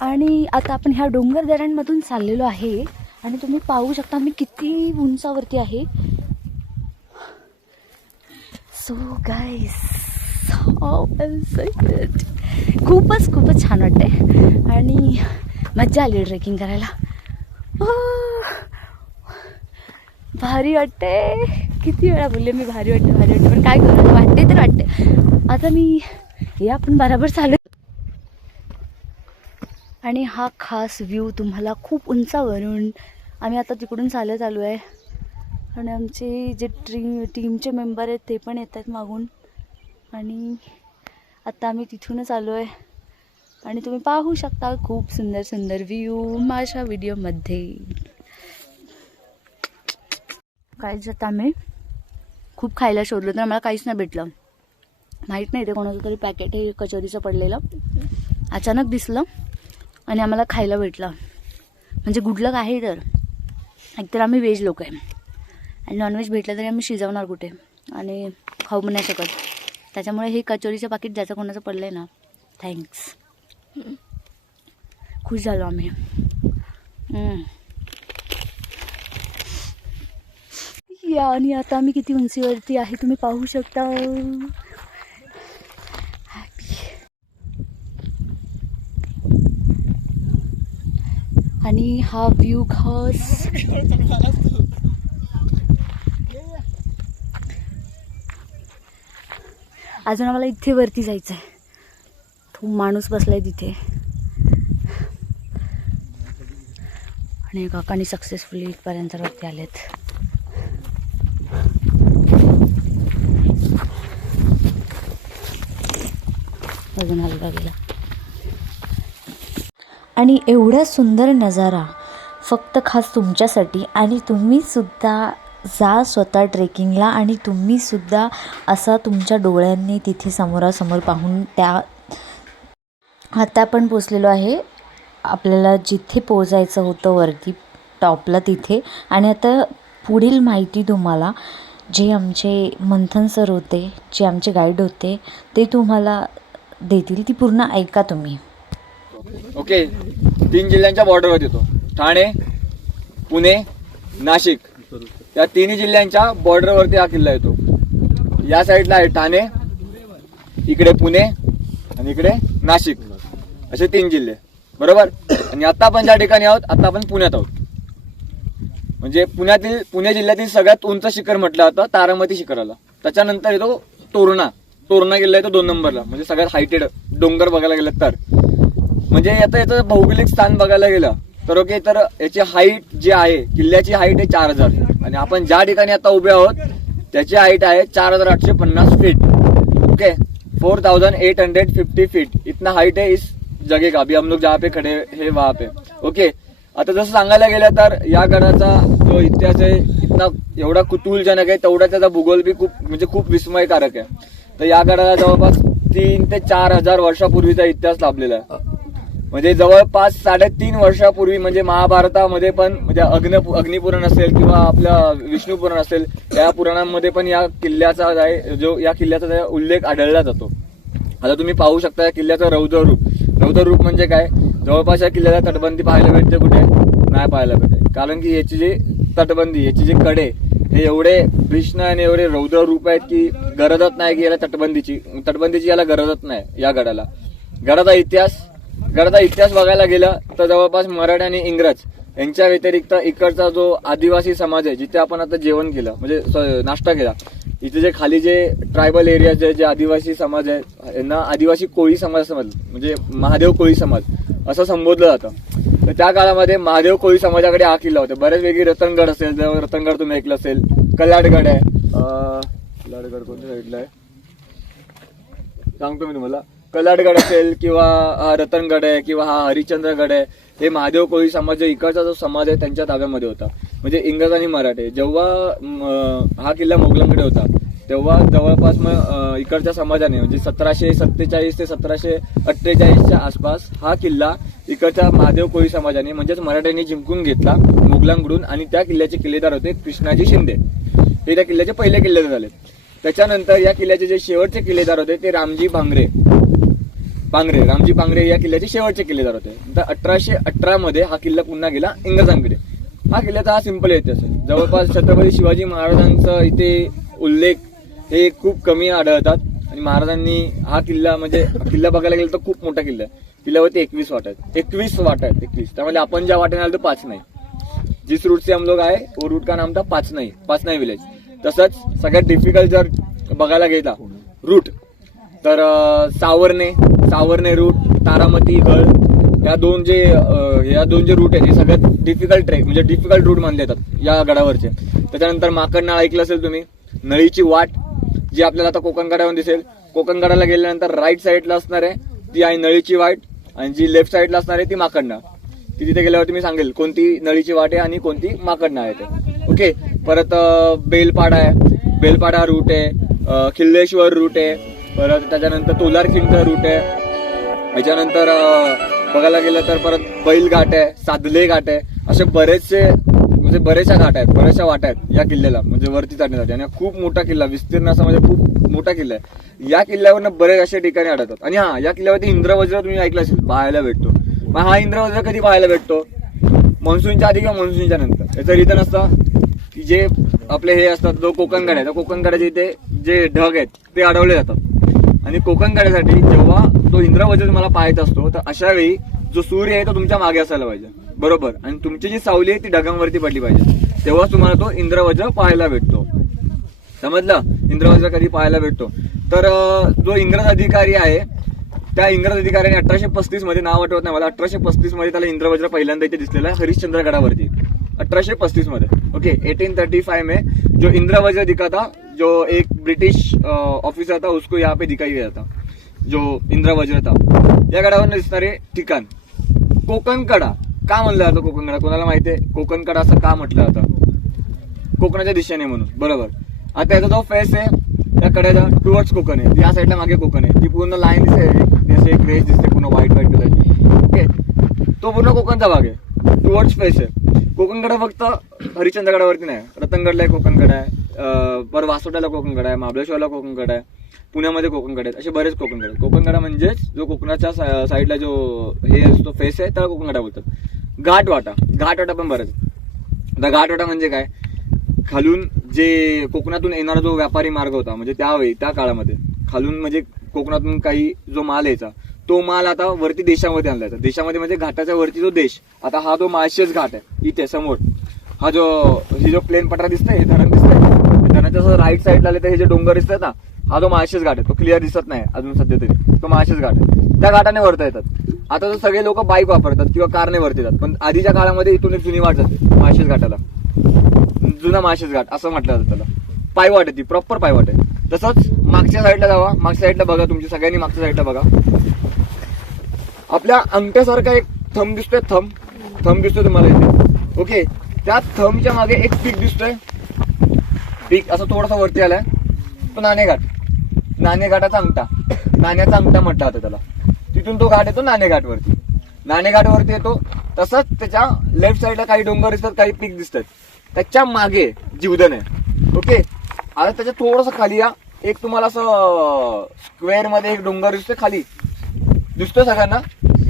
आणि आता आपण ह्या डोंगर दऱ्यांमधून चाललेलो आहे आणि तुम्ही पाहू शकता मी किती उंचावरती आहे. सो गाईस खूपच छान वाटते आणि मज्जा आली ट्रेकिंग करायला. भारी वाटते. किती वेळा बोलले मी भारी वाटते पण काय करायला वाटते तर वाटते. आता मी हे आपण बरोबर चालू आणि हा खास व्ह्यू तुम्हाला खूप उंचावरून आम्ही आता तिकडून चालत आलो आहे आणि आमचे जे टीमचे मेंबर आहेत ते पण येत आहेत मागून आणि आता आम्ही तिथूनच आलो आहे आणि तुम्ही पाहू शकता खूप सुंदर व्ह्यू माझ्या व्हिडिओमध्ये. काय जात आम्ही खूप खायला शोधलं तर आम्हाला काहीच नाही भेटलं. माहीत नाही ते कोणाचं तरी पॅकेट हे कचोरीचं पडलेलं अचानक दिसलं आणि आम्हाला खायला भेटलं. म्हणजे गुड लक आहे. तर एकतर आम्ही व्हेज लोक आहे आणि नॉनव्हेज भेटलं तरी आम्ही शिजवणार कुठे आणि खाऊ पण नाही शकत. त्याच्यामुळे हे कचोरीचं पाकिट ज्याचं कोणाचं पडलं आहे ना थँक्स. खुश झालो आम्ही. आणि आता आम्ही किती उंचीवरती आहे तुम्ही पाहू शकता. आणि हा व्ह्यू खास अजून आम्हाला इथे वरती जायचं आहे. तो माणूस बसलाय तिथे आणि काकांनी सक्सेसफुली इथपर्यंत वरती आलेत. अजून हलका गेला आणि एवढा सुंदर नजारा फक्त खास तुमच्यासाठी. आणि तुम्हीसुद्धा जा स्वतः ट्रेकिंगला आणि तुम्हीसुद्धा असा तुमच्या डोळ्यांनी तिथे समोरासमोर पाहून त्या. आता आपण पोचलेलो आहे आपल्याला जिथे पोचायचं होतं वरती टॉपला तिथे. आणि आता पुढील माहिती तुम्हाला जे आमचे मंथन सर होते जे आमचे गाईड होते ते तुम्हाला देतील. ती पूर्ण ऐका तुम्ही. ओके. 3 जिल्ह्यांच्या बॉर्डरवर येतो. ठाणे, पुणे, नाशिक या तिन्ही जिल्ह्यांच्या बॉर्डरवरती हा किल्ला येतो. या साईडला आहे ठाणे, इकडे पुणे आणि इकडे नाशिक असे 3 जिल्हे बरोबर. आणि आता आपण ज्या ठिकाणी आहोत आता आपण पुण्यात आहोत. म्हणजे पुणे जिल्ह्यातील सगळ्यात उंच शिखर म्हटलं जातं तारामती शिखराला. त्याच्यानंतर येतो तोरणा किल्ला येतो 2 नंबरला. म्हणजे सगळ्यात हायटेड डोंगर बघायला गेलं तर. म्हणजे आता याचं भौगोलिक स्थान बघायला गेलं तर ओके तर याची हाईट जी आहे किल्ल्याची हाईट आहे 4000 आणि आपण ज्या ठिकाणी आता उभे आहोत त्याची हाईट आहे 4850 फीट. ओके 4850 फीट इतना हाईट है इस जगह का. अभी हम लोग जहाँ पे खड़े हैं वहाँ पे. ओके. आता जसं सांगायला गेलं तर या गडाचा जो इतिहास आहे इतना एवढा कुतूहलजनक आहे तेवढा त्याचा भूगोल बी खूप विस्मयकारक आहे. तर या गडाला जवळपास 3 ते 4000 वर्षापूर्वीचा इतिहास लाभलेला आहे. म्हणजे जवळपास 3.5 वर्षापूर्वी म्हणजे महाभारतामध्ये पण म्हणजे अग्निपुराण असेल किंवा आपल्या विष्णू पुराण असेल या पुराणांमध्ये पण या किल्ल्याचा उल्लेख आढळला जातो. आता तुम्ही पाहू शकता या किल्ल्याचं रौद्र रूप म्हणजे काय. जवळपास या किल्ल्याला तटबंदी पाहायला भेटते कुठे नाही पाहायला भेटते. कारण की याची जी तटबंदी याची जी कडे हे एवढे भीषण आणि एवढे रौद्र रूप आहेत की गरजच नाही की याला तटबंदीची याला गरजच नाही या गडाला. गडाचा इतिहास बघायला गेला तर जवळपास मराठी आणि इंग्रज यांच्या व्यतिरिक्त इकडचा जो आदिवासी समाज आहे जिथे आपण आता जेवण केलं म्हणजे नाश्ता केला इथे जे खाली जे ट्रायबल एरियाज आहे जे आदिवासी समाज आहे यांना आदिवासी कोळी समाज म्हणजे महादेव कोळी समाज असं संबोधलं जातं. तर त्या काळामध्ये महादेव कोळी समाजाकडे हा किल्ला होता. बरेच वेगळी रतनगड असेल रतनगड तुम्ही ऐकलं असेल. कलाडगड आहे. कलाडगड कोणत्या साईडला आहे सांगतो मी तुम्हाला. कलाडगड असेल किंवा रतनगड आहे किंवा हा हरिश्चंद्रगड आहे हे महादेव कोळी समाज इकडचा जो समाज आहे त्यांच्या ताब्यामध्ये होता. म्हणजे इंग्रज आणि मराठे जेव्हा हा किल्ला मोगलांकडे होता तेव्हा जवळपास मग इकडच्या समाजाने म्हणजे 1747 ते 1748च्या आसपास हा किल्ला इकडच्या महादेव कोळी समाजाने म्हणजेच मराठ्यांनी जिंकून घेतला मोगलांकडून. आणि त्या किल्ल्याचे किल्लेदार होते कृष्णाजी शिंदे. हे त्या किल्ल्याचे पहिले किल्लेदार झाले. त्याच्यानंतर या किल्ल्याचे जे शेवटचे किल्लेदार होते ते रामजी भांगरे. पांगरे, रामजी पांगरे या किल्ल्याचे शेवटचे किल्लेदार होते. तर 1818 मध्ये हा किल्ला पुन्हा गेला इंग्रजांकडे. हा किल्ल्याचा हा सिंपल इतिहास आहे. जवळपास छत्रपती शिवाजी महाराजांचा इथे उल्लेख हे खूप कमी आढळतात. आणि महाराजांनी हा किल्ला म्हणजे किल्ला बघायला गेला तर खूप मोठा किल्ला आहे. किल्ल्यावरती 21 वाटा आहेत. 21 वाटा आहेत. 21. त्यामध्ये आपण ज्या वाट्याने आलो तो 5 नाही. जिस रूट से हम लोग आए वो रूट का नाम था 5 नाही विलेज. तसंच सगळ्यात डिफिकल्ट जर बघायला गेला रूट तर सावर्णे रूट, तारामती गड या दोन जे रूट आहेत हे सगळ्यात डिफिकल्ट ट्रेक म्हणजे डिफिकल्ट रूट मानले जातात या गडावरचे. त्याच्यानंतर माकडनाळ ऐकलं असेल तुम्ही, नळीची वाट जी आपल्याला आता कोकणगडावर दिसेल. कोकणगडाला गेल्यानंतर राईट साईडला असणार आहे ती आहे नळीची वाट आणि जी लेफ्ट साईडला असणार आहे ती माकडनाळ. ती तिथे गेल्यावरती मी सांगेल कोणती नळीची वाट आहे आणि कोणती माकडनाळ आहे ते. ओके. परत बेलपाडा आहे, बेलपाडा रूट आहे, खिल्लेश्वर रूट आहे, परत त्याच्यानंतर तोलारखिंड रूट आहे. त्याच्यानंतर बघायला गेलं तर परत बैल घाट आहे, सादले घाट आहे. असे बरेचशा घाट आहेत, बऱ्याचशा वाटा आहेत या किल्ल्याला म्हणजे वरती चढण्यासाठी. आणि खूप मोठा किल्ला, विस्तीर्ण असा म्हणजे खूप मोठा किल्ला आहे. या किल्ल्यावरनं बरेच अशा ठिकाणी आढळतात. आणि हा या किल्ल्यावरती इंद्रवज्र तुम्ही ऐकलं असेल पाहायला भेटतो. मग हा इंद्रवज्र कधी पाहायला भेटतो? मान्सूनच्या आधी किंवा मान्सूनच्या नंतर. याचं रिझन असतं की जे आपले हे असतात जो कोकणगड आहे त्या कोकणगडाचे इथे जे ढग आहेत ते अडवले जातात. आणि कोकणगडासाठी जेव्हा तो इंद्रवज्र तुम्हाला पाहायचा असतो तर अशा वेळी जो सूर्य आहे तो तुमच्या मागे असायला पाहिजे, बरोबर. आणि तुमची जी सावली आहे ती ढगांवरती पडली पाहिजे, तेव्हाच तुम्हाला तो इंद्रवज्र पाहायला भेटतो. समजलं? इंद्रवज्र कधी पाहायला भेटतो तर जो इंग्रज अधिकारी आहे त्या इंग्रज अधिकाऱ्याने 1835 मध्ये, नाव आठवत नाही मला, 1835 मध्ये त्याला इंद्रवज्र पहिल्यांदा इथे दिसलेला आहे हरिश्चंद्र गडावरती 1835 मध्ये. ओके. 1835 में जो इंद्रवज्र दिखा था, जो एक ब्रिटिश ऑफिसर था उसको यहाँ पे दिखाई गया था जो इंद्रवज्र था. या गडावर दिसणारे ठिकाण कोकणकडा का म्हणलं जातं? कोकणकडा कोणाला माहिती आहे? कोकणकडा असं का म्हटलं जातं? कोकणाच्या दिशेने म्हणून, बरोबर. आता याचा जो फेस आहे त्या कड्याचा टुवर्ड्स कोकण आहे. या साईडला मागे कोकण आहे. ती पूर्ण लाईन दिसते, एक रेस दिसते पूर्ण व्हाईट कलरची. ओके. तो पूर्ण कोकणचा भाग आहे, टुवर्ड्स फेस आहे. कोकणगड फक्त हरिश्चंद्रगडावरती नाही, रतनगडला एक कोकणगड आहे, पर वासोट्याला कोकणगड आहे, महाबळेश्वरला कोकणगड आहे, पुण्यामध्ये कोकणगड आहेत. असे बरेच कोकणगड आहेत. कोकणगडा म्हणजेच जो कोकणाच्या साईडला जो हे असतो फेस आहे त्याला कोकणगडा बोलतात. घाटवाटा पण बरेच. आता घाटवाटा म्हणजे काय? खालून जे कोकणातून येणारा जो व्यापारी मार्ग होता म्हणजे त्यावेळी त्या काळामध्ये खालून म्हणजे कोकणातून काही जो माल यायचा तो माल आता वरती देशामध्ये आणला जातो. देशामध्ये म्हणजे घाटाच्या वरती जो देश, आता हा जो माळशेज घाट आहे इथे समोर, हा जो प्लेन पठार दिसतंय हे धरण दिसतंय, धरणाच्या राईट साईडला आले तर हे जे डोंगर दिसतात ना, हा जो माळशेज घाट आहे तो क्लिअर दिसत नाही अजून सध्या तरी, तो माळशेज घाट आहे. त्या घाटाने वरता येतात. आता तर सगळे लोक बाईक वापरतात किंवा कारने वरती येतात, पण आधीच्या काळामध्ये इथून एक जुनी वाट जाते माळशेज घाटाला, जुना माळशेज घाट असं म्हटलं जातं त्याला. पायवाट आहे ती, प्रॉपर पायवाट आहे. तसंच मागच्या साईडला जावा, मागच्या साईडला बघा, तुमची सगळ्यांनी मागच्या साईडला बघा. आपल्या अंगठ्यासारखा एक थंब दिसतोय, थंब दिसतोय तुम्हाला इथे. ओके. त्या थंबच्या मागे एक पीक दिसतोय, पीक असं थोडासा वरती आलाय, तो नाणेघाट. नाणेघाटाचा अंगठा, नाण्याचा अंगठा म्हटलं जातं त्याला. तिथून तो घाट येतो नाणेघाटवरती, नाणेघाटवरती येतो. तसंच त्याच्या लेफ्ट साईडला काही डोंगर दिसतात, काही पीक दिसतात, त्याच्या मागे जीवधन आहे. ओके. आता त्याच्या थोडस खाली या एक तुम्हाला असं स्क्वेअर मध्ये एक डोंगर दिसतोय, खाली दिसतोय सगळ्यांना,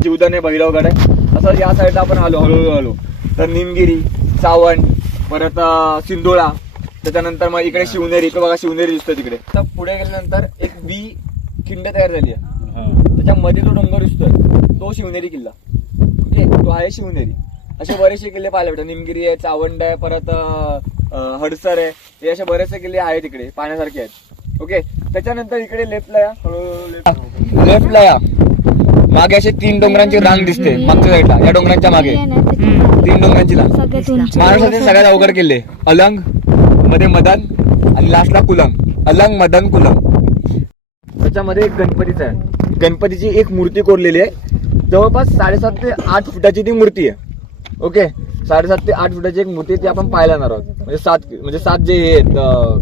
जीवधन आहे, भैरवगड आहे. असं या साईडला आपण आलो हळूहळू तर निमगिरी, सावंत, परत सिंधुळा, त्याच्यानंतर मग इकडे शिवनेरी, तो बघा शिवनेरी दिसतोय तिकडे. तर पुढे गेल्यानंतर एक खिंड तयार झाली आहे, त्याच्यामध्ये जो डोंगर दिसतोय तो शिवनेरी किल्ला. ओके. तो आहे शिवनेरी. असे बरेचसे किल्ले पाहायला भेटतात. निमगिरी आहे, चावंड आहे, परत हडसर आहे, हे असे बरेचसे किल्ले आहेत तिकडे पाहण्यासारखे आहेत. ओके. त्याच्यानंतर इकडे लेफ्टला या, लेफ्टला या, मागे असे 3 डोंगरांची रांग दिसते मागच्या साईडला. या डोंगरांच्या मागे 3 डोंगरांची रांग. महाराष्ट्रातील सगळ्यात अवघड किल्ले अलंग, मध्ये मदन आणि लास्टला कुलंग. अलंग, मदन, कुलंग. त्याच्यामध्ये एक गणपतीचा आहे, गणपतीची एक मूर्ती कोरलेली आहे. जवळपास 7.5 ते 8 फुटाची ती मूर्ती आहे. ओके. 7.5 ते 8 फुटाची एक मूर्ती ती आपण पाहायला येणार आहोत. म्हणजे 7 जे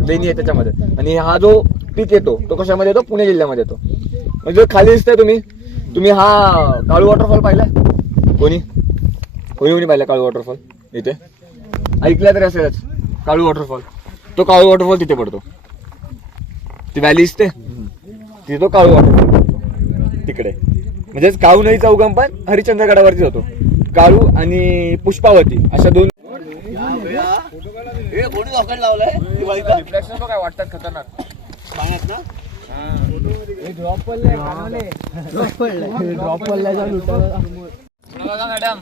लेणी आहेत त्याच्यामध्ये. आणि हा जो पीक येतो तो कशामध्ये येतो? पुणे जिल्ह्यामध्ये येतो. म्हणजे खाली दिसतंय तुम्ही हा काळू वॉटरफॉल पाहिलाय? कोणी पाहिला काळू वॉटरफॉल? इथे ऐकल्या तरी असेलच काळू वॉटरफॉल. तो काळू वॉटरफॉल तिथे पडतो, ती व्हॅली दिसते तिथे तो काळू वॉटरफॉल पडतो तिकडे. म्हणजेच काळू नदीचा उगम पण हरिश्चंद्रगडावरती होतो. काळू आणि पुष्पावती अशा दोन रिफ्लेक्शन काय वाटतात खतरनाक पाण्यात ना. मॅडम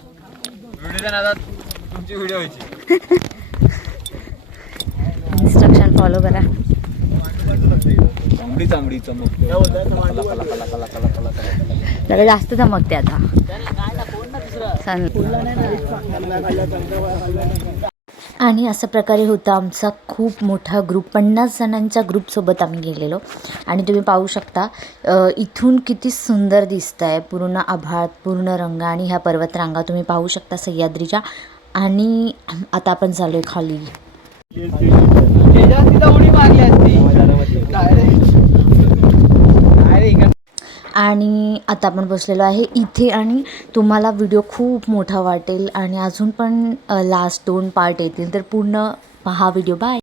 व्हिडिओच्या नादात तुमची व्हिडिओ व्हायची. इन्स्ट्रक्शन फॉलो करा. चांबडी चमकते. जरा जास्त चमकते आता. आणि अशा प्रकारे होता आमचा खूप मोठा ग्रुप, 50 जणांच्या ग्रुपसोबत आम्ही गेलेलो. आणि तुम्ही पाहू शकता इथून किती सुंदर दिसत आहे पूर्ण आभाळ, पूर्ण रंग आणि ह्या पर्वतरांगा तुम्ही पाहू शकता सह्याद्रीच्या. आणि आता आपण चालू आहे खाली. आणि आता आपण बसलेलो आहे इथे आणि तुम्हाला व्हिडिओ खूप मोठा वाटेल आणि अजून पण लास्ट 2 पार्ट येतील तर पूर्ण पहा व्हिडिओ. बाय.